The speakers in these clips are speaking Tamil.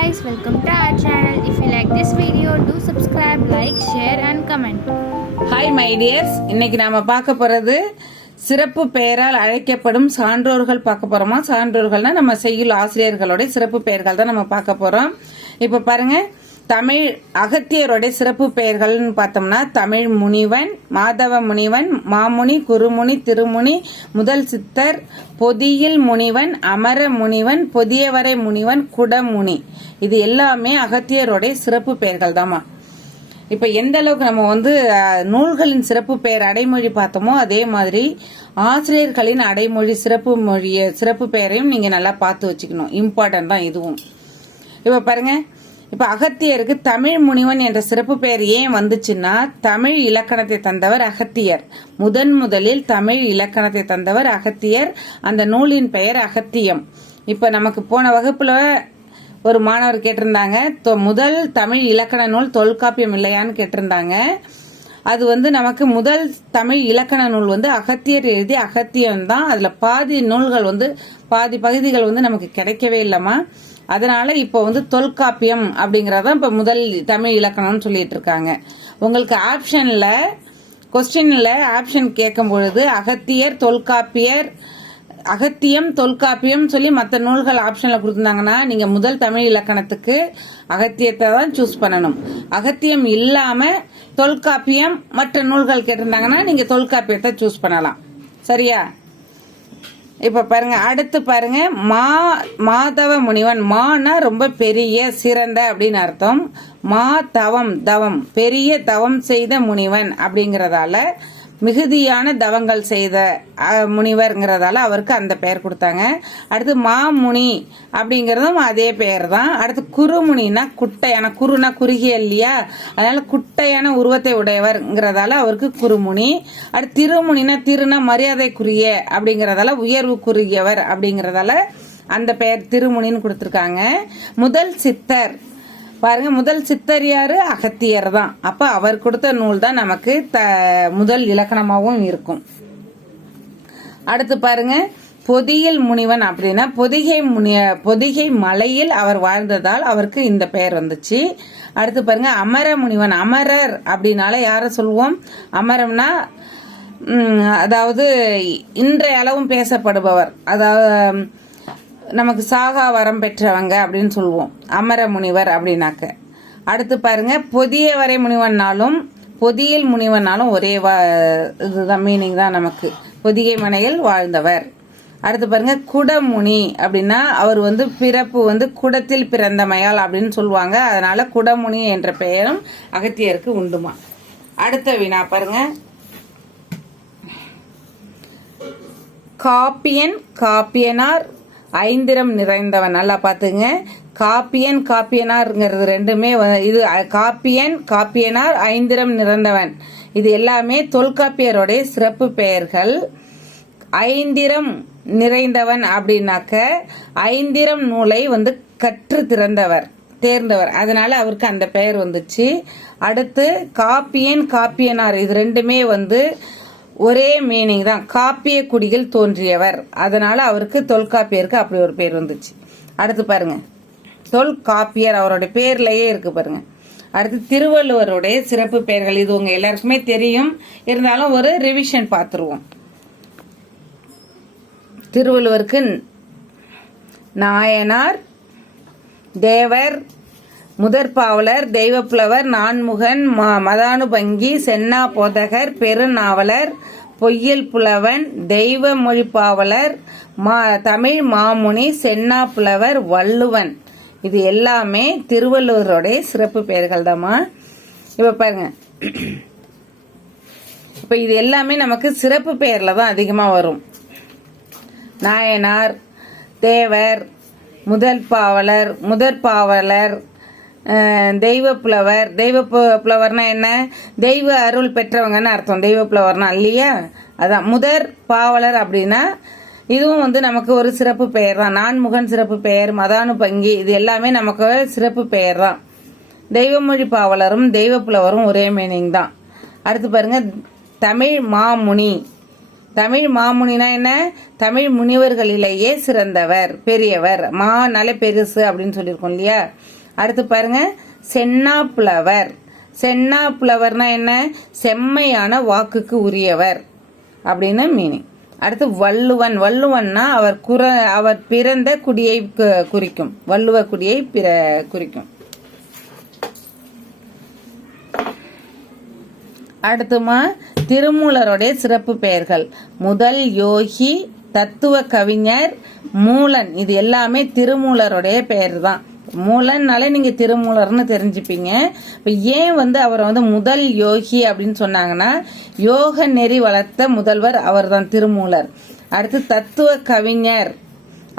guys, welcome to our channel. If you like this video, do subscribe, like, share and comment. Hi my tears, இன்னைக்கு நாம பார்க்க போறது சிறப்பு பெயரால் அழைக்கப்படும் சான்றோர்கள் பார்க்க போறோமா. சான்றோர்கள்னா நம்ம செய்யுள் ஆசிரியர்களுடைய சிறப்பு பெயர்கள் தான் நம்ம பார்க்க போறோம். இப்ப பாருங்க, தமிழ் அகத்தியருடைய சிறப்பு பெயர்கள்னு பார்த்தோம்னா தமிழ் முனிவன், மாதவ முனிவன், மாமுனி, குருமுனி, திருமுனி, முதல் சித்தர், பொதியில் முனிவன், அமர முனிவன், பொதியவரை முனிவன், குடமுனி. இது எல்லாமே அகத்தியருடைய சிறப்பு பெயர்கள் தாமா. இப்ப எந்த அளவுக்கு நம்ம நூல்களின் சிறப்பு பெயர் அடைமொழி பார்த்தோமோ அதே மாதிரி ஆசிரியர்களின் அடைமொழி சிறப்பு பெயரையும் நீங்க நல்லா பார்த்து வச்சுக்கணும். இம்பார்ட்டன்ட் தான் இதுவும். இப்ப பாருங்க, இப்ப அகத்தியருக்கு தமிழ் முனிவன் என்ற சிறப்பு பெயர் ஏன் வந்துச்சுன்னா, தமிழ் இலக்கணத்தை தந்தவர் அகத்தியர். முதலில் தமிழ் இலக்கணத்தை தந்தவர் அகத்தியர். அந்த நூலின் பெயர் அகத்தியம். இப்ப நமக்கு போன வகுப்புல ஒரு மாணவர் கேட்டிருந்தாங்க, முதல் தமிழ் இலக்கண நூல் தொல்காப்பியம் இல்லையான்னு கேட்டிருந்தாங்க. அது நமக்கு முதல் தமிழ் இலக்கண நூல் அகத்தியர் எழுதி அகத்தியம் தான். அதுல பாதி நூல்கள் பாதி பகுதிகள் நமக்கு கிடைக்கவே இல்லமா. அதனால இப்போ தொல்காப்பியம் அப்படிங்கறத இப்ப முதல் தமிழ் இலக்கணம்னு சொல்லிட்டு இருக்காங்க. உங்களுக்கு கொஸ்டின்ல ஆப்ஷன் கேட்கும் பொழுது அகத்தியர், தொல்காப்பியர், அகத்தியம், தொல்காப்பியம் சொல்லி மற்ற நூல்கள் ஆப்ஷன்ல கொடுத்திருந்தாங்கன்னா நீங்க முதல் தமிழ் இலக்கணத்துக்கு அகத்தியத்தை தான் சூஸ் பண்ணணும். அகத்தியம் இல்லாம தொல்காப்பியம் மற்ற நூல்கள் கேட்டிருந்தாங்கன்னா நீங்க தொல்காப்பியத்தை சூஸ் பண்ணலாம். சரியா? இப்ப பாருங்க, அடுத்து பாருங்க, மாதவ முனிவன். மானா ரொம்ப பெரிய, சிறந்த அப்படின்னு அர்த்தம். தவம் பெரிய தவம் செய்த முனிவன் அப்படிங்கறதால, மிகுதியான தவங்கள் செய்த முனிவர்ங்கிறதால அவருக்கு அந்த பெயர் கொடுத்தாங்க. அடுத்து மாமுனி அப்படிங்கறதும் அதே பெயர் தான். அடுத்து குருமுனினா குட்டையான, குருனா குறுகிய இல்லையா, அதனால குட்டையான உருவத்தை உடையவர்ங்கிறதால அவருக்கு குருமுனி. அடுத்து திருமுனினா, திருனா மரியாதைக்குரிய அப்படிங்கறதால உயர்வுக்குரியவர் அப்படிங்கறதால அந்த பெயர் திருமுனின்னு கொடுத்திருக்காங்க. முதல் சித்தர் பாருங்க, முதல் சித்தர் யாரு? அகத்தியர் தான். அப்ப அவர் கொடுத்த நூல் தான் நமக்கு முதல் இலக்கணமாகவும் இருக்கும். அடுத்து பாருங்க, பொதியில் முனிவன் அப்படின்னா பொதிகை மலையில் அவர் வாழ்ந்ததால் அவருக்கு இந்த பெயர் வந்துச்சு. அடுத்து பாருங்க, அமர முனிவன். அமரர் அப்படின்னால யார சொல்லுவோம்? அமரம்னா அதாவது இன்றைய அளவும் பேசப்படுபவர், அதாவது நமக்கு சாகா வரம் பெற்றவங்க அப்படின்னு சொல்லுவோம் அமர முனிவர் அப்படின்னாக்க. அடுத்து பாருங்க, பொதியவரை முனிவன்னாலும் பொதியில் முனிவன்னாலும் ஒரே இதுதான் மீனிங் தான் நமக்கு. பொதிகை மனையில் வாழ்ந்தவர். அடுத்து பாருங்க, குடமுனி அப்படின்னா அவர் பிறப்பு குடத்தில் பிறந்தமையால் அப்படின்னு சொல்லுவாங்க. அதனால குடமுனி என்ற பெயரும் அகத்தியருக்கு உண்டுமா. அடுத்த வினா பாருங்க, காப்பியனார் ஐந்திரம் நிறைந்தவன். நல்லா பாத்துங்க, காப்பியனார்ங்கிறது ரெண்டுமே இது காப்பியனார் ஐந்திரம் நிறைந்தவன். இது எல்லாமே தொல்காப்பியருடைய சிறப்பு பெயர்கள். ஐந்திரம் நிறைந்தவன் அப்படின்னாக்க ஐந்திரம் நூலை கற்று தேர்ந்தவர், அதனால அவருக்கு அந்த பெயர் வந்துச்சு. அடுத்து காப்பியனார் இது ரெண்டுமே ஒரே மீனிங் தான். காப்பிய குடியில் தோன்றியவர், அதனால அவருக்கு தொல்காப்பியருக்கு அப்படி ஒரு பேர் வந்துச்சு. அடுத்து பாருங்க, தொல்காப்பியர் அவருடைய பேர்லயே இருக்கு பாருங்க. அடுத்து திருவள்ளுவருடைய சிறப்பு பெயர்கள். இது உங்க எல்லாருக்குமே தெரியும், இருந்தாலும் ஒரு ரிவிஷன் பார்த்துருவோம். திருவள்ளுவருக்கு நாயனார், தேவர், முதற்பாவலர், தெய்வப்புலவர், நான்முகன், மதானுபங்கி, சென்னா போதகர், பெருநாவலர், பொய்யல் புலவன், தெய்வ மொழிப்பாவலர், தமிழ் மாமுனி, சென்னா புலவர், வள்ளுவன். இது எல்லாமே திருவள்ளுவருடைய சிறப்பு பெயர்கள் தாமா. இப்ப பாருங்க, இப்ப இது எல்லாமே நமக்கு சிறப்பு பெயர்ல தான் அதிகமா வரும். நாயனார், தேவர், முதற்பாவலர், தெய்வ புலவர்னா என்ன? தெய்வ அருள் பெற்றவங்கன்னு அர்த்தம். தெய்வ புலவர்னா இல்லையா, அதான். முதற் பாவலர் அப்படின்னா இதுவும் நமக்கு ஒரு சிறப்பு பெயர் தான். நான்முகன் சிறப்பு பெயர், மதானுபங்கி இது எல்லாமே நமக்கு சிறப்பு பெயர் தான். தெய்வமொழி பாவலரும் தெய்வ புலவரும் ஒரே மீனிங் தான். அடுத்து பாருங்க, தமிழ் மாமுனி. தமிழ் மாமுனினா என்ன? தமிழ் முனிவர்களிலேயே சிறந்தவர், பெரியவர். மானாலே பெருசு அப்படின்னு சொல்லியிருக்கோம் இல்லையா? அடுத்து பாருங்க, சென்னா புலவர். சென்னா புலவர்னா என்ன? செம்மையான வாக்குக்கு உரியவர் அப்படின்னு மீனிங். அடுத்து வள்ளுவன். வள்ளுவன்னா அவர் பிறந்த குடியை குறிக்கும். வள்ளுவ குடியை குறிக்கும். அடுத்துமா திருமூலருடைய சிறப்பு பெயர்கள். முதல் யோகி, தத்துவ கவிஞர், மூலன். இது எல்லாமே திருமூலருடைய பெயர் தான். மூலன்னாலே நீங்க திருமூலர்னு தெரிஞ்சுப்பீங்க. இப்ப ஏன் அவரை முதல் யோகி அப்படின்னு சொன்னாங்கன்னா, யோக நெறி வளர்த்த முதல்வர் அவர் தான் திருமூலர். அடுத்து தத்துவ கவிஞர்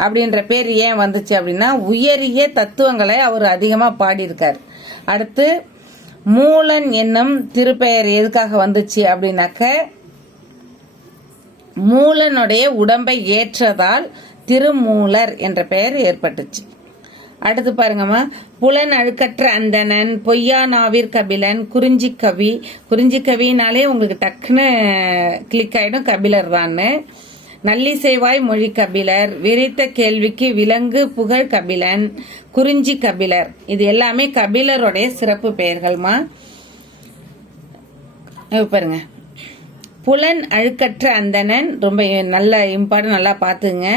அப்படின்ற பேர் ஏன் வந்துச்சு அப்படின்னா, உயரிய தத்துவங்களை அவர் அதிகமா பாடியிருக்கார். அடுத்து மூலன் என்னும் திருப்பெயர் எதுக்காக வந்துச்சு அப்படின்னாக்க, மூலனுடைய உடம்பை ஏற்றதால் திருமூலர் என்ற பெயர் ஏற்பட்டுச்சு. அடுத்து பாருங்கம்மா, புலன் அழுக்கற்ற அந்தணன், பொய்யானாவிற் கபிலன், குறிஞ்சி கவி. குறிஞ்சி கவினாலே உங்களுக்கு டக்குன்னு கிளிக் ஆயிடும் கபிலர் தான்னு. நல்லிசைவாய் மொழி கபிலர், விரித்த கேள்விக்கு விலங்கு புகழ் கபிலன், குறிஞ்சி கபிலர். இது எல்லாமே கபிலருடைய சிறப்பு பெயர்கள்மா. பாருங்க, புலன் அழுக்கற்ற அந்தணன் ரொம்ப நல்ல இம்பார்ட்டன், நல்லா பாத்துங்க.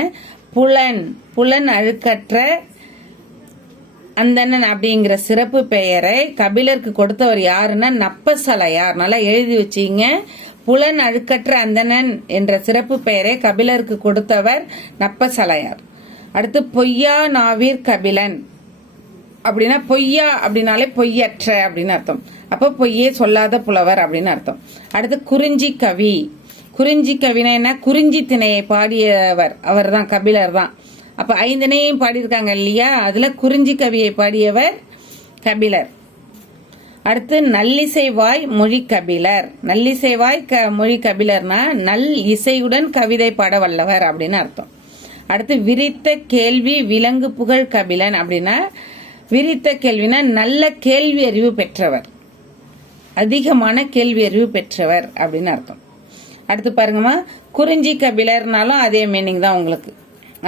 புலன் அழுக்கற்ற அந்தணன் அப்படிங்கிற சிறப்பு பெயரை கபிலருக்கு கொடுத்தவர் யாருன்னா நப்பசலையார். நல்லா எழுதி வச்சீங்க. புலன் அழுக்கற்ற அந்தணன் என்ற சிறப்பு பெயரை கபிலருக்கு கொடுத்தவர் நப்பசலையார். அடுத்து பொய்யா நாவிற் கபிலன் அப்படின்னா, பொய்யா அப்படின்னாலே பொய்யற்ற அப்படின்னு அர்த்தம். அப்ப பொய்யே சொல்லாத புலவர் அப்படின்னு அர்த்தம். அடுத்து குறிஞ்சி கவி. குறிஞ்சி கவினா என்ன? குறிஞ்சி திணையை பாடியவர் அவர் தான், கபிலர் தான். அப்ப 5 திணையும் பாடியிருக்காங்க இல்லையா? அதுல குறிஞ்சி கவியை பாடியவர் கபிலர். அடுத்து நல்லிசைவாய் மொழி கபிலர். நல்லிசைவாய் மொழி கபிலர்னா நல் இசையுடன் கவிதை பாட வல்லவர் அப்படின்னு அர்த்தம். அடுத்து விரித்த கேள்வி விலங்கு புகழ் கபிலன் அப்படின்னா, விரித்த கேள்வினா நல்ல கேள்வி அறிவு பெற்றவர், அதிகமான கேள்வி அறிவு பெற்றவர் அப்படின்னு அர்த்தம். அடுத்து பாருங்கம்மா, குறிஞ்சி கபிலர்னாலும் அதே மீனிங் தான் உங்களுக்கு.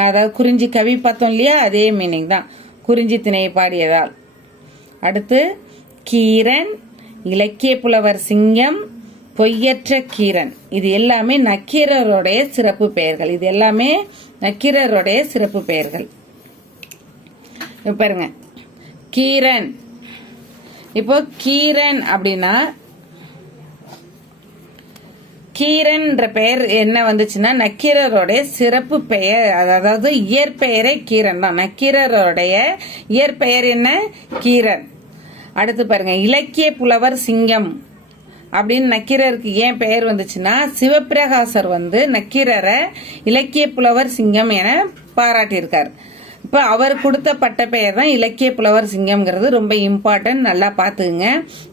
அதாவது குறிஞ்சி கவி பார்த்தோம் இல்லையா, அதே மீனிங் தான், குறிஞ்சி திணையை பாடியதால். அடுத்து கீரன், இலக்கிய புலவர் சிங்கம், பொய்யற்ற கீரன். இது எல்லாமே நக்கீரருடைய சிறப்பு பெயர்கள். இது எல்லாமே நக்கீரருடைய சிறப்பு பெயர்கள். பாருங்க, கீரன். இப்போ கீரன் அப்படின்னா, கீரன்ற பெயர் என்ன வந்துச்சுன்னா நக்கீரருடைய சிறப்பு பெயர், அதாவது இயற்பெயரே கீரன் தான். நக்கீரருடைய இயற்பெயர் என்ன? கீரன். அடுத்து பாருங்க, இலக்கிய புலவர் சிங்கம் அப்படின்னு நக்கீரருக்கு ஏன் பெயர் வந்துச்சுன்னா, சிவப்பிரகாசர் நக்கீரரை இலக்கிய புலவர் சிங்கம் என பாராட்டியிருக்கார். இப்ப அவர் கொடுத்த பட்ட பெயர் தான் இலக்கிய புலவர் சிங்கம்ங்கிறது ரொம்ப இம்பார்ட்டன்ட், நல்லா பாத்துங்க.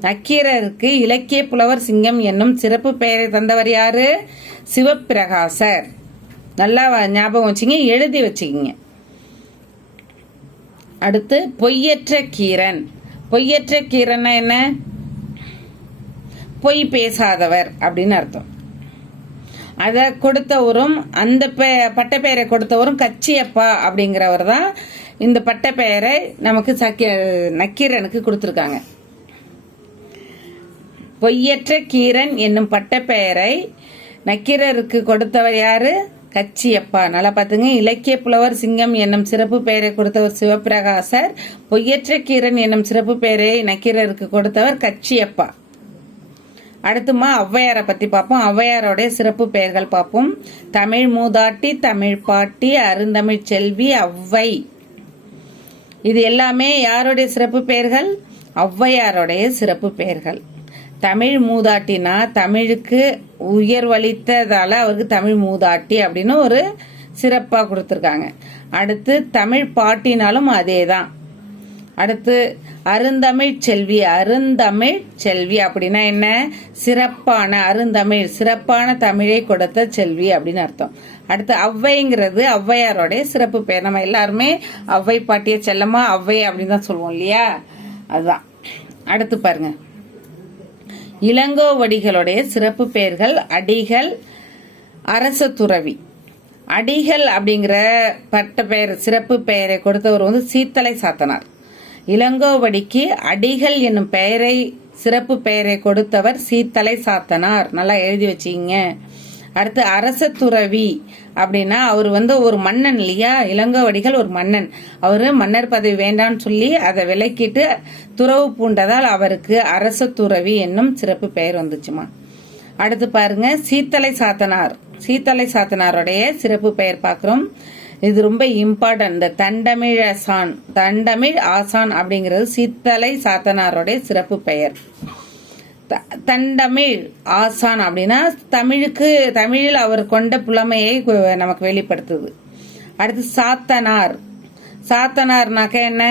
நக்கீரருக்கு இலக்கிய புலவர் சிங்கம் என்னும் சிறப்பு பெயரை தந்தவர் யாரு? சிவப்பிரகாசர். நல்லா ஞாபகம் வச்சுங்க, எழுதி வச்சுக்கிங்க. அடுத்து பொய்யற்ற கீரன். பொய்யற்ற கீரன்னா என்ன? பொய் பேசாதவர் அப்படின்னு அர்த்தம். அதை கொடுத்தவரும், அந்த பட்ட பெயரை கொடுத்தவரும் கச்சியப்பா அப்படிங்கிறவர் தான் இந்த பட்ட பெயரை நமக்கு நக்கீரனுக்கு கொடுத்துருக்காங்க. பொய்யற்ற கீரன் என்னும் பட்ட பெயரை நக்கீரருக்கு கொடுத்தவர் யாரு? கச்சியப்பா. நல்லா பாத்துங்க. இலக்கிய புலவர் சிங்கம் என்னும் சிறப்பு பெயரை கொடுத்தவர் சிவப்பிரகாசர். பொய்யற்ற கீரன் என்னும் சிறப்பு பெயரை நக்கீரருக்கு கொடுத்தவர் கச்சியப்பா. அடுத்துமா ஔவையாரை பத்தி பார்ப்போம். ஔவையாரோடைய சிறப்பு பெயர்கள் பார்ப்போம். தமிழ் மூதாட்டி, தமிழ் பாட்டி, அருந்தமிழ் செல்வி, ஔவை. இது எல்லாமே யாருடைய சிறப்பு பெயர்கள்? ஔவையாருடைய சிறப்பு பெயர்கள். தமிழ் மூதாட்டினா தமிழுக்கு உயர்வளித்ததால அவருக்கு தமிழ் மூதாட்டி அப்படின்னு ஒரு சிறப்பா கொடுத்துருக்காங்க. அடுத்து தமிழ் பாட்டினாலும் அதே தான். அடுத்து அருந்தமிழ் செல்வி. அருந்தமிழ் செல்வி அப்படின்னா என்ன? சிறப்பான அருந்தமிழ், சிறப்பான தமிழை கொடுத்த செல்வி அப்படின்னு அர்த்தம். அடுத்து ஔவைங்கிறது ஔவையாரோடைய சிறப்பு பெயர். நம்ம எல்லாருமே ஔவை பாட்டிய செல்லமா ஔவை அப்படின்னு தான் சொல்லுவோம் இல்லையா, அதுதான். அடுத்து பாருங்க, இளங்கோவடிகளுடைய சிறப்பு பெயர்கள். அடிகள், அரச துறவி. அடிகள் அப்படிங்கிற பட்ட பெயர் சிறப்பு பெயரை கொடுத்தவர் வந்து சீத்தலை சாத்தனார். இளங்கோவடிக்கு அடிகள் என்னும் பெயரை சிறப்பு பெயரை கொடுத்தவர் சீத்தலை சாத்தனார். நல்லா எழுதி வச்சிங்க. அடுத்து அரச துறவி அப்படின்னா அவர் வந்து ஒரு மன்னன் இல்லையா. இளங்கோவடிகள் ஒரு மன்னன். அவரு மன்னர் பதவி வேண்டான்னு சொல்லி அதை விலக்கிட்டு துறவு பூண்டதால் அவருக்கு அரச துறவி என்னும் சிறப்பு பெயர் வந்துச்சுமா. அடுத்து பாருங்க சீத்தலை சாத்தனார். சீத்தலை சாத்தனாருடைய சிறப்பு பெயர் பார்க்கிறோம். இது ரொம்ப இம்பார்ட்டன்ட். இந்த தண்டமிழ் ஆசான் அப்படிங்கிறது சீத்தலை சாத்தனாருடைய சிறப்பு பெயர். தண்டமிழ் ஆசான் அப்படின்னா தமிழில் அவர் கொண்ட புலமையை நமக்கு வெளிப்படுத்துது. அடுத்து சாத்தனார். சாத்தனார்னாக்க என்ன?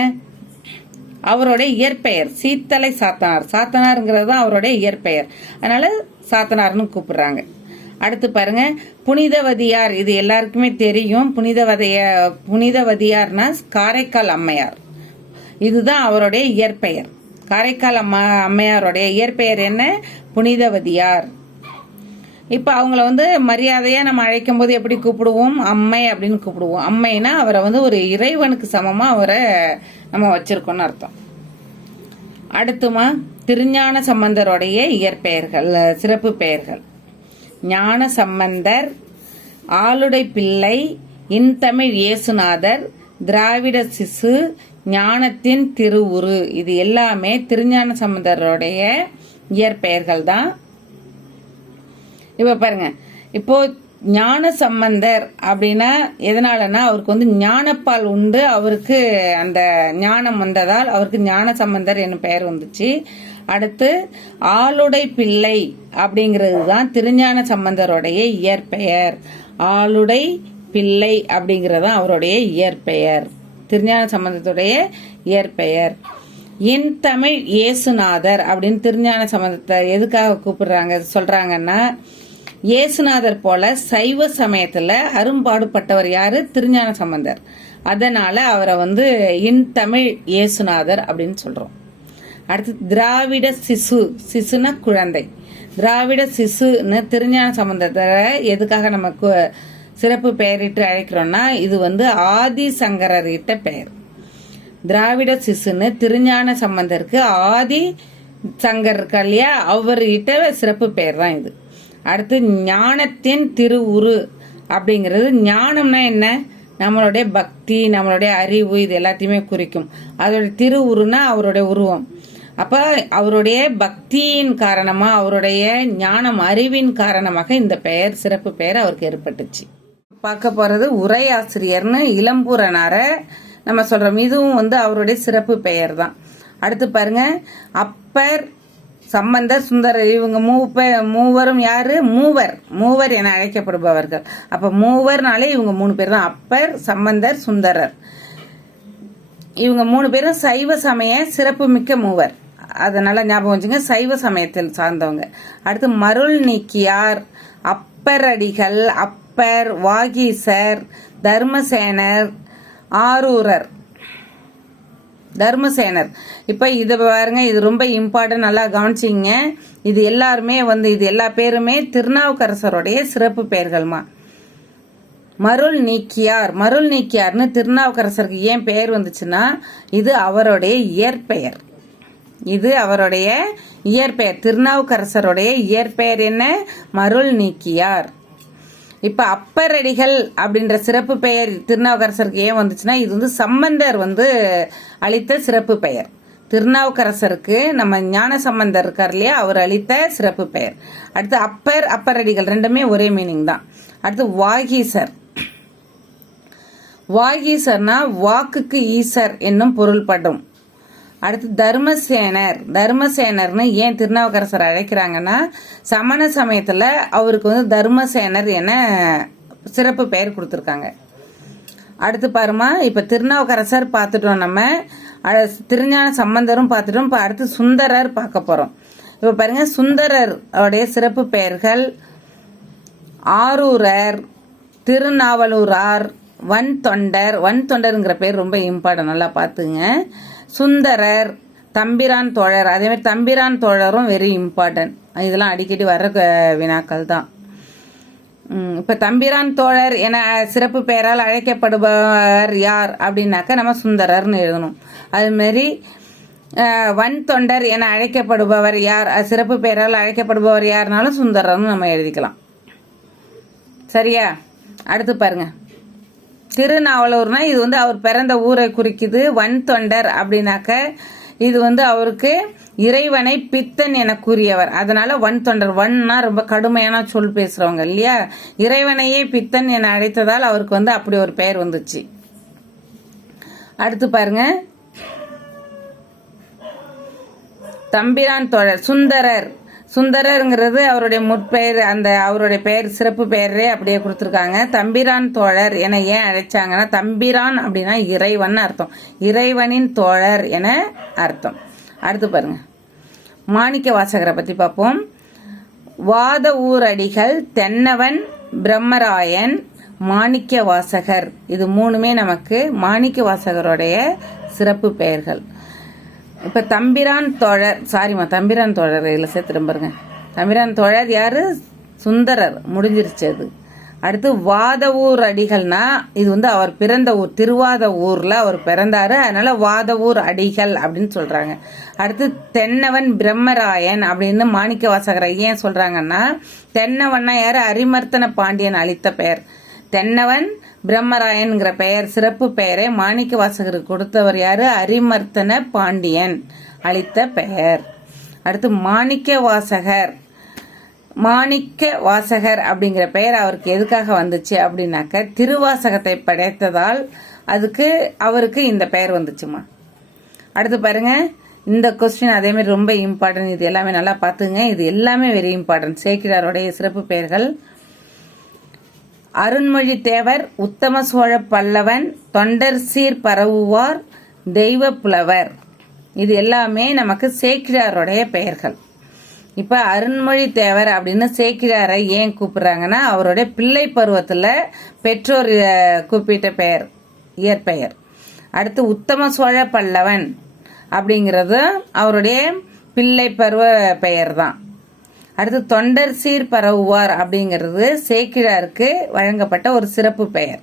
அவருடைய இயற்பெயர் சீத்தலை சாத்தனார். சாத்தனார்ங்கிறது தான் அவருடைய இயற்பெயர். அதனால சாத்தனார்னு கூப்பிடுறாங்க. அடுத்து பாருங்க புனிதவதியார். இது எல்லாருக்குமே தெரியும். புனிதவதியார்னா காரைக்கால் அம்மையார். இதுதான் அவருடைய இயற்பெயர். காரைக்கால் அம்மையாருடைய இயற்பெயர் என்ன? புனிதவதியார். இப்ப அவங்கள வந்து மரியாதையா நம்ம அழைக்கும் போது எப்படி கூப்பிடுவோம்? அம்மை அப்படின்னு கூப்பிடுவோம். அம்மைனா அவரை வந்து ஒரு இறைவனுக்கு சமமா அவரை நம்ம வச்சிருக்கோம்னு அர்த்தம். அடுத்துமா திருஞான சம்பந்தருடைய இயற்பெயர்கள் சிறப்பு பெயர்கள். ஞான சம்பந்தர், ஆளுடை பிள்ளை, இன்தமிழ் இயேசுநாதர், திராவிட சிசு, ஞானத்தின் திருவுரு. இது எல்லாமே திருஞான சம்பந்தருடைய இயற்பெயர்கள் தான். இப்ப பாருங்க, இப்போ ஞான சம்பந்தர் அப்படின்னா எதனாலனா அவருக்கு வந்து ஞானப்பால் உண்டு. அவருக்கு அந்த ஞானம் வந்ததால் அவருக்கு ஞான சம்பந்தர் என்னும் பெயர் வந்துச்சு. அடுத்து ஆளுடை பிள்ளை அப்படிங்கிறது தான் திருஞான சம்பந்தருடைய இயற்பெயர். ஆளுடை பிள்ளை அப்படிங்கிறது தான் அவருடைய இயற்பெயர், திருஞான சம்பந்தத்துடைய இயற்பெயர். என் தமிழ் இயேசுநாதர் அப்படின்னு திருஞான சம்பந்தத்தை எதுக்காக கூப்பிடுறாங்க சொல்றாங்கன்னா, இயேசுநாதர் போல சைவ சமயத்துல அரும்பாடுபட்டவர் யாரு? திருஞான சம்பந்தர். அதனால அவரை வந்து என் தமிழ் இயேசுநாதர் அப்படின்னு சொல்றோம். அடுத்து திராவிட சிசு. சிசுனா குழந்தை. திராவிட சிசுன்னு திருஞான சம்பந்தத்தை எதுக்காக நமக்கு சிறப்பு பெயரிட்டு அழைக்கிறோம்னா, இது வந்து ஆதி சங்கரர் இட்ட பெயர். திராவிட சிசுன்னு திருஞான சம்பந்தருக்கு ஆதி சங்கர் இருக்கா இல்லையா, அவர் இட்ட சிறப்பு பெயர் தான் இது. அடுத்து ஞானத்தின் திருவுரு அப்படிங்கிறது, ஞானம்னா என்ன? நம்மளுடைய பக்தி, நம்மளுடைய அறிவு, இது எல்லாத்தையுமே குறிக்கும். அதோட திருவுருனா அவருடைய உருவம். அப்ப அவருடைய பக்தியின் காரணமா, அவருடைய ஞானம் அறிவின் காரணமாக இந்த பெயர் சிறப்பு பெயர் அவருக்கு ஏற்பட்டுச்சு. பார்க்க போறது உரையாசிரியர்னு இளம்பூரணார நம்ம சொல்றோம். இதுவும் வந்து அவருடைய சிறப்பு பெயர் தான். அடுத்து பாருங்க அப்பர், சம்பந்தர், சுந்தரர். இவங்க மூவரும் யாரு? மூவர் என அழைக்கப்படுபவர்கள். அப்ப மூவர்னாலே இவங்க 3 பேர் தான். அப்பர், சம்பந்தர், சுந்தரர். இவங்க 3 பேரும் சைவ சமய சிறப்பு மிக்க மூவர். அதனால ஞாபகம் வச்சுங்க, சைவ சமயத்தில் சார்ந்தவங்க. அடுத்து மருள் நீக்கியார், அப்பர் அடிகள், அப்பர், வாகீசர், தர்மசேனர், ஆரூரர். தர்மசேனர். இப்ப இது பாருங்க, இது ரொம்ப இம்பார்ட்டன்ட், நல்லா கவனிச்சிங்க. இது எல்லாருமே வந்து இது எல்லா பேருமே திருநாவுக்கரசருடைய சிறப்பு பெயர்கள்மா. மருள் நீக்கியார்னு திருநாவுக்கரசருக்கு ஏன் பெயர் வந்துச்சுன்னா, இது அவருடைய இயற்பெயர். திருநாவுக்கரசருடைய இயற்பெயர் என்ன? மருள் நீக்கியார். இப்ப அப்பரடிகள் அப்படின்ற சிறப்பு பெயர் திருநாவுக்கரசருக்கு ஏன் வந்துச்சுன்னா, இது வந்து சம்பந்தர் வந்து அளித்த சிறப்பு பெயர். திருநாவுக்கரசருக்கு நம்ம ஞான சம்பந்தர் இருக்கார் இல்லையா, அவர் அளித்த சிறப்பு பெயர். அடுத்து அப்பரடிகள் ரெண்டுமே ஒரே மீனிங் தான். அடுத்து வாகீசர்னா வாக்குக்கு ஈசர் என்னும் பொருள்படும். அடுத்து தர்மசேனர்னு ஏன் திருநாவுக்கரசர் அழைக்கிறாங்கன்னா, சமண சமயத்துல அவருக்கு வந்து தர்மசேனர் என சிறப்பு பெயர் கொடுத்திருக்காங்க. அடுத்து பாருமா, இப்ப திருநாவுக்கரசர் பார்த்துட்டோம், நம்ம திருஞான சம்பந்தரும் பார்த்துட்டோம். இப்ப அடுத்து சுந்தரர் பார்க்க போறோம். இப்ப பாருங்க, சுந்தரர் அவருடைய சிறப்பு பெயர்கள் ஆரூரர், திருநாவலூரார், வன்தொண்டர்ங்கிற பேர் ரொம்ப இம்பார்ட்டன், நல்லா பாத்துங்க. சுந்தரர், தம்பிரான் தோழர். அதே மாதிரி தம்பிரான் தோழரும் வெரி இம்பார்ட்டன்ட். இதெல்லாம் அடிக்கடி வர்ற வினாக்கள் தான். இப்ப தம்பிரான் தோழர் என சிறப்பு பெயரால் அழைக்கப்படுபவர் யார் அப்படின்னாக்க நம்ம சுந்தரர்னு எழுதணும். அது மாதிரி வன் தொண்டர் என அழைக்கப்படுபவர் யார், சிறப்பு பெயரால் அழைக்கப்படுபவர் யாருனாலும் சுந்தரர்னு நம்ம எழுதிக்கலாம். சரியா? அடுத்து பாருங்க, திருநாவலூர்னா இது வந்து அவர் பிறந்த ஊரை குறிக்குது. வன் தொண்டர் அப்படின்னாக்க இது வந்து அவருக்கு இறைவனை பித்தன் என கூறியவர், அதனால வன் தொண்டர். வன்னா ரொம்ப கடுமையான சொல் பேசுறவங்க இல்லையா, இறைவனையே பித்தன் என அழைத்ததால் அவருக்கு வந்து அப்படி ஒரு பெயர் வந்துச்சு. அடுத்து பாருங்க, தம்பிரான் தோழர் சுந்தரர். சுந்தரருங்கிறது அவருடைய முற்பெயர், அந்த அவருடைய பெயர் சிறப்பு பெயரே அப்படியே கொடுத்துருக்காங்க. தம்பிரான் தோழர் என ஏன் அழைச்சாங்கன்னா, தம்பிரான் அப்படின்னா இறைவன் அர்த்தம், இறைவனின் தோழர் என அர்த்தம். அடுத்து பாருங்க, மாணிக்க வாசகரை பத்தி பார்ப்போம். வாத ஊரடிகள், தென்னவன், பிரம்மராயன், மாணிக்க வாசகர், இது மூணுமே நமக்கு மாணிக்க வாசகருடைய சிறப்பு பெயர்கள். இப்ப தம்பிரான் தோழர், தம்பிரான் தோழர் இதுல சேர்த்துட்டு பாருங்க. தம்பிரான் தோழர் யாரு? சுந்தரர், முடிஞ்சிருச்சு அது. அடுத்து வாதவூர் அடிகள்னா இது வந்து அவர் பிறந்த ஊர், திருவாத ஊர்ல அவர் பிறந்தாரு, அதனால வாதவூர் அடிகள் அப்படின்னு சொல்றாங்க. அடுத்து தென்னவன் பிரம்மராயன் அப்படின்னு மாணிக்க வாசகரை ஏன் சொல்றாங்கன்னா, தென்னவன்னா யாரு? அரிமர்த்தன பாண்டியன் அளித்த பெயர். தென்னவன் பிரம்மராயன்கிற பெயர் சிறப்பு பெயரை மாணிக்க வாசகருக்கு கொடுத்தவர் யாரு? அரிமர்த்தன பாண்டியன் அளித்த பெயர். அடுத்து மாணிக்க வாசகர். மாணிக்க வாசகர் அப்படிங்கிற பெயர் அவருக்கு எதுக்காக வந்துச்சு அப்படின்னாக்க, திருவாசகத்தை படைத்ததால் அவருக்கு இந்த பெயர் வந்துச்சுமா. அடுத்து பாருங்க, இந்த கொஸ்டின் அதே மாதிரி ரொம்ப இம்பார்ட்டன்ட், இது எல்லாமே நல்லா பாத்துங்க, இது எல்லாமே வெரி இம்பார்ட்டன்ட். சேக்கிழாருடைய சிறப்பு பெயர்கள்: அருண்மொழி தேவர், உத்தம சோழ பல்லவன், தொண்டர் சீர் பரவுவார், தெய்வ புலவர், இது எல்லாமே நமக்கு சேக்கிழாருடைய பெயர்கள். இப்ப அருண்மொழி தேவர் அப்படின்னு சேக்கிழாரை ஏன் கூப்பிடுறாங்கன்னா, அவருடைய பிள்ளை பருவத்துல பெற்றோர் கூப்பிட்ட பெயர், இயற்பெயர். அடுத்து உத்தம சோழ பல்லவன் அப்படிங்கிறது அவருடைய பிள்ளை பருவ பெயர் தான். அடுத்து தொண்டர் சீர் பரவுவார் அப்படிங்கிறது சேக்கிழாருக்கு வழங்கப்பட்ட ஒரு சிறப்பு பெயர்.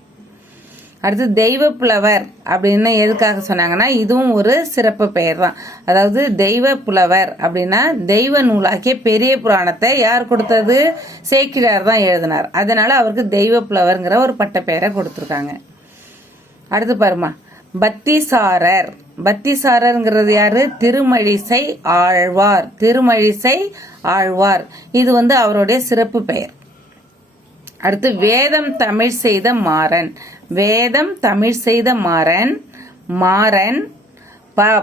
அடுத்து தெய்வ புலவர் அப்படின்னு எதுக்காக சொன்னாங்கன்னா, இதுவும் ஒரு சிறப்பு பெயர் தான். அதாவது தெய்வ புலவர் அப்படின்னா தெய்வ நூலாகிய பெரிய புராணத்தை யார் கொடுத்தது? சேக்கிழார் தான் எழுதினார், அதனால அவருக்கு தெய்வ புலவர்ங்கிற ஒரு பட்ட பெயரை கொடுத்திருக்காங்க. அடுத்து பாருமா, பத்திசாரர். பத்திசாரர்ங்கிறது யாரு? திருமழிசை ஆழ்வார். திருமழிசை ஆழ்வார் இது வந்து அவருடைய சிறப்பு பெயர். அடுத்து வேதம் தமிழ் செய்த மாறன். வேதம் தமிழ் செய்த மாறன், மாறன்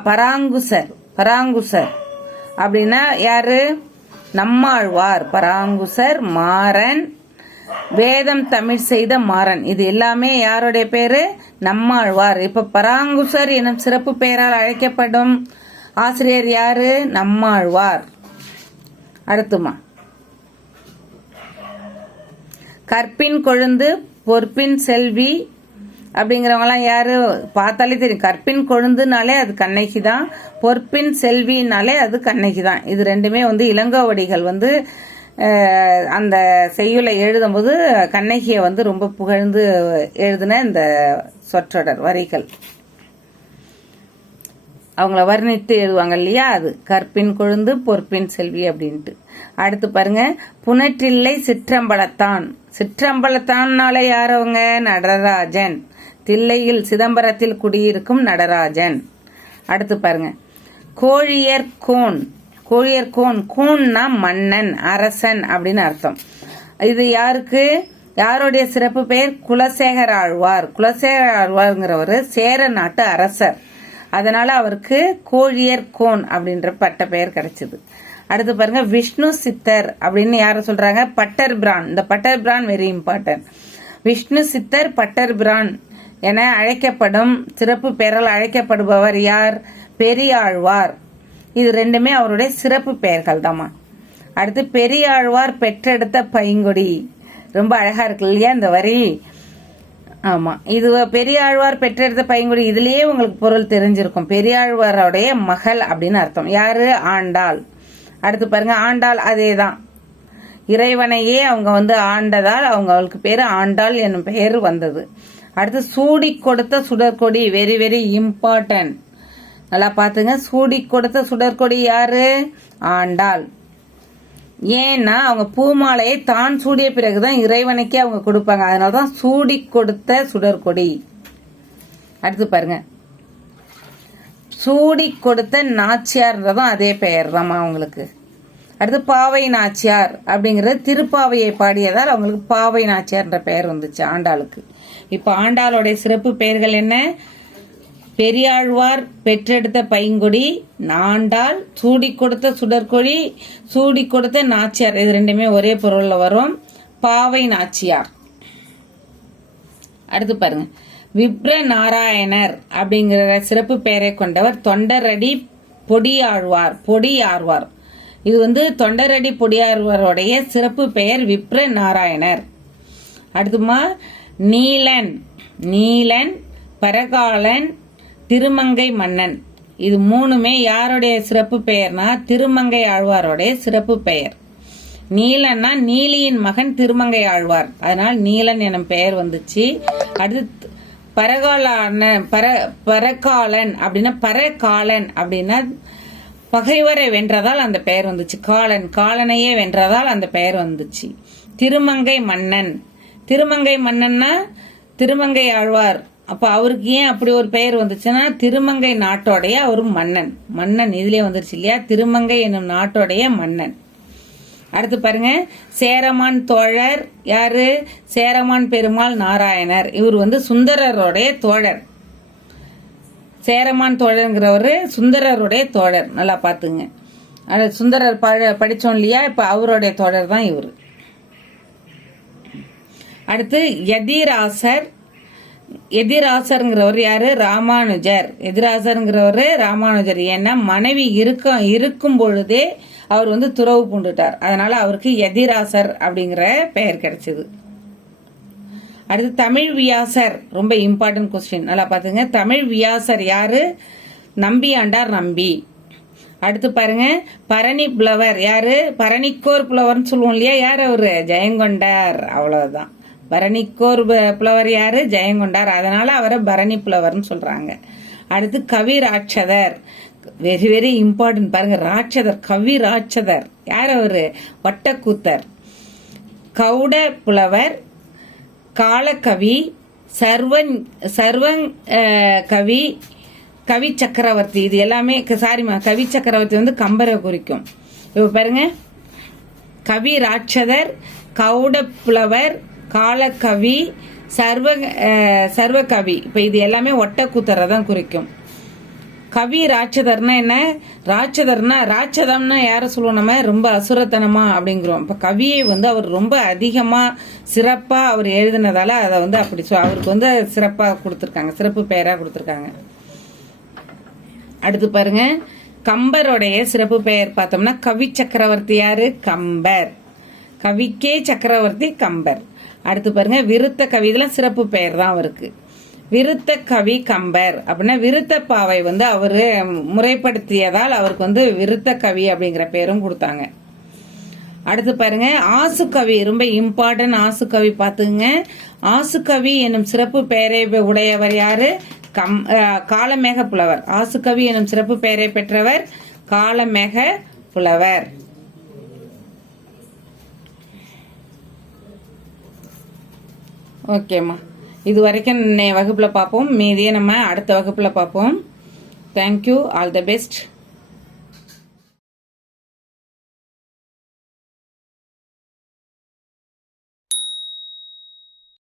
பராங்குசர். பராங்குசர் அப்படின்னா யாரு? நம்மாழ்வார். பராங்குசர், மாறன், வேதம் தமிழ் செய்த மாறன், இது எல்லாமே யாருடைய பேரு? நம்மாழ்வார். இப்ப பராங்குசர் எனும் சிறப்பு பெயரால் அழைக்கப்படும் ஆசிரியர் யாரு? நம்மாழ்வார். அடுத்துமா, கற்பின் கொழுந்து, பொற்பின் செல்வி அப்படிங்கிறவங்கலாம் யாரு? பார்த்தாலே தெரியும், கற்பின் கொழுந்துனாலே அது கண்ணகி தான், பொற்பின் செல்வினாலே அது கண்ணகி தான். இது ரெண்டுமே வந்து இளங்கோவடிகள் வந்து அந்த செய்யுளை எழுதும்போது கண்ணகியை வந்து ரொம்ப புகழ்ந்து எழுதின இந்த சொற்றொடர் வரிகள், அவங்கள வர்ணித்து எழுதுவாங்க இல்லையா, அது கற்பின் கொழுந்து பொற்பின் செல்வி அப்படின்ட்டு. அடுத்து பாருங்க, புனற்றில்லை சிற்றம்பலத்தான். சிற்றம்பலத்தான்னால யார் அவங்க? நடராஜன். தில்லையில் சிதம்பரத்தில் குடியிருக்கும் நடராஜன். அடுத்து பாருங்க, கோழியர் கோன். கோழியர் கோன், கோன்னா மன்னன், அரசன் அப்படின்னு அர்த்தம். இது யாருக்கு? யாருடைய சிறப்பு பெயர்? குலசேகர ஆழ்வார். குலசேகர ஆழ்வார்ங்கிறவர் சேர நாட்டு அரசர், அதனால அவருக்கு கோழியர் கோன் அப்படின்ற பட்ட பெயர் கிடைச்சது. அடுத்து பாருங்க, விஷ்ணு சித்தர் அப்படின்னு யார சொல்றாங்க? பட்டர் பிரான். இந்த பட்டர் பிரான் வெரி இம்பார்ட்டன்ட். விஷ்ணு சித்தர், பட்டர் பிரான் என அழைக்கப்படும் சிறப்பு பெயரால் அழைக்கப்படுபவர் யார்? பெரியாழ்வார். இது ரெண்டுமே அவருடைய சிறப்பு பெயர்கள் தாமா. அடுத்து பெரியாழ்வார் பெற்றெடுத்த பைங்குடி, ரொம்ப அழகா இருக்கு இல்லையா இந்த வரி? ஆமா, இது பெரியாழ்வார் பெற்றெடுத்த பைங்குடி, இதுலயே உங்களுக்கு பொருள் தெரிஞ்சிருக்கும். பெரியாழ்வாரோடைய மகள் அப்படின்னு அர்த்தம். யாரு? ஆண்டாள். அடுத்து பாருங்க, ஆண்டாள் அதேதான். இறைவனையே அவங்க ஆண்டதால் அவங்களுக்கு பேரு ஆண்டாள் என்னும் பெயர் வந்தது. அடுத்து சூடி கொடுத்த சுடற்கொடி, வெரி வெரி இம்பார்ட்டன்ட், நல்லா பாத்துங்க. சூடி கொடுத்த சுடற்கொடி யாரு? ஆண்டாள். ஏன்னா அவங்க பூமாலையை தான் சூடிய பிறகுதான் இறைவனுக்கே அவங்க கொடுப்பாங்க, அதனாலதான் சூடி கொடுத்த சுடற்கொடி. அடுத்து பாருங்க, சூடி கொடுத்த நாச்சியார்ன்றதும் அதே பெயர் தான் அவங்களுக்கு. அடுத்து பாவை நாச்சியார் அப்படிங்கிறது திருப்பாவையை பாடியதால் அவங்களுக்கு பாவை நாச்சியார்ன்ற பெயர் வந்துச்சு ஆண்டாளுக்கு. இப்ப ஆண்டாளுடைய சிறப்பு பெயர்கள் என்ன? பெரியாழ்வார் பெற்றெடுத்த பைங்குடி, நாண்டாள், சூடி கொடுத்த சுடற்கொடி, சூடி கொடுத்த நாச்சியார், இது ரெண்டுமே ஒரே பொருள்ல வரும். பாவை நாச்சியார். அடுத்து பாருங்க, விப்ர நாராயணர் அப்படிங்கிற சிறப்பு பெயரை கொண்டவர் தொண்டரடி பொடியாழ்வார். பொடியாழ்வார் இது தொண்டரடி பொடியாழ்வாருடைய சிறப்பு பெயர் விப்ர நாராயணர். அடுத்துமா நீலன், நீலன், பரகாலன், திருமங்கை மன்னன், இது மூணுமே யாருடைய சிறப்பு பெயர்னா திருமங்கை ஆழ்வாருடைய சிறப்பு பெயர். நீலன்னா நீலியின் மகன் திருமங்கை ஆழ்வார், அதனால் நீலன் எனும் பெயர் வந்துச்சு. அடுத்து பரகாலன் அப்படின்னா பரகாலன் அப்படின்னா பகைவரை வென்றதால் அந்த பெயர் வந்துச்சு. காலன், காலனையே வென்றதால் அந்த பெயர் வந்துச்சு. திருமங்கை மன்னன், திருமங்கை மன்னன்னா திருமங்கை ஆழ்வார், அப்ப அவருக்கு ஏன் அப்படி ஒரு பெயர் வந்துச்சுன்னா திருமங்கை நாட்டோடைய ஒரு மன்னன். மன்னன் இதுலயே வந்துருச்சு இல்லையா, திருமங்கை என்னும் நாட்டோடைய மன்னன். அடுத்து பாருங்க, சேரமான் தோழர் யாரு? சேரமான் பெருமாள் நாராயணர், இவர் சுந்தரருடைய தோழர். சேரமான் தோழர்ங்கிறவரு சுந்தரருடைய தோழர், நல்லா பாத்துங்க. சுந்தரர் படிச்சோம் இல்லையா, இப்ப அவருடைய தோழர் தான் இவரு. அடுத்து எதிராசர், எதிராசர்ங்கிறவர் யாரு? ராமானுஜர். எதிராசர்ங்கிறவரு ராமானுஜர். ஏன்னா மனைவி இருக்கும் பொழுதே அவர் துறவு பூண்டுட்டார், அதனால அவருக்கு எதிராசர் அப்படிங்கிற பெயர் கிடைச்சது. அடுத்து தமிழ் வியாசர், ரொம்ப இம்பார்ட்டன்ட் கொஸ்டின், நல்லா பாத்துங்க. தமிழ் வியாசர் யாரு? நம்பி ஆண்டார் நம்பி. அடுத்து பாருங்க, பரணி புலவர் யாரு? பரணிக்கோர் புலவர்னு சொல்லுவோம் இல்லையா, யார் அவரு? ஜெயங்கொண்டார், அவ்வளவுதான். பரணிக்கோர் புலவர் யாரு? ஜெயங்கொண்டார், அதனால அவரை பரணி புலவர்னு சொல்றாங்க. அடுத்து கவி ராட்சதர், வெரி வெரி இம்பார்ட்டன்ட் பாருங்க, ராட்சதர், கவி ராட்சதர் யார் அவரு? வட்டக்கூத்தர். கவுட புலவர், காலக்கவி, சர்வங் கவி, கவி சக்கரவர்த்தி, இது எல்லாமே சாரிமா கவி சக்கரவர்த்தி கம்பரை குறிக்கும். இப்ப பாருங்க, கவி ராட்சதர், கவுட புலவர், காலக்கவி, சர்வகவி, இப்ப இது எல்லாமே ஒட்டக்கூத்தரை தான் குறிக்கும். கவி ராட்சதர்னா என்ன? ராட்சதர்னா ராட்சதம்னா யார சொல்லுவோம் நம்ம? ரொம்ப அசுரத்தனமா அப்படிங்கிறோம். இப்ப கவியை அவர் ரொம்ப அதிகமா சிறப்பா அவர் எழுதினதால அதை அப்படி அவருக்கு சிறப்பா கொடுத்திருக்காங்க, சிறப்பு பெயரா கொடுத்திருக்காங்க. அடுத்து பாருங்க, கம்பருடைய சிறப்பு பெயர் பார்த்தோம்னா கவி சக்கரவர்த்தி யாரு? கம்பர். கவிக்கே சக்கரவர்த்தி கம்பர். அடுத்து பாருங்க, விருத்த கவி, இதெல்லாம் சிறப்பு பெயர் தான் அவருக்கு. விருத்த கவி கம்பர் அப்படின்னா விருத்த பாவை அவரு முறைப்படுத்தியதால் அவருக்கு விருத்த கவி அப்படிங்கிற பேரும் கொடுத்தாங்க. அடுத்து பாருங்க, ஆசுகவி, ரொம்ப இம்பார்ட்டன்ட். ஆசுகவி பாத்துங்க. ஆசுகவி என்னும் சிறப்பு பெயரை உடையவர் யாரு? காலமேக புலவர். ஆசுகவி என்னும் சிறப்பு பெயரை பெற்றவர் காலமேக புலவர். ஓகேம்மா, இது வரைக்கும் வகுப்புல பார்ப்போம், மீதியை நம்ம அடுத்த வகுப்புல பார்ப்போம். Thank you, all the best.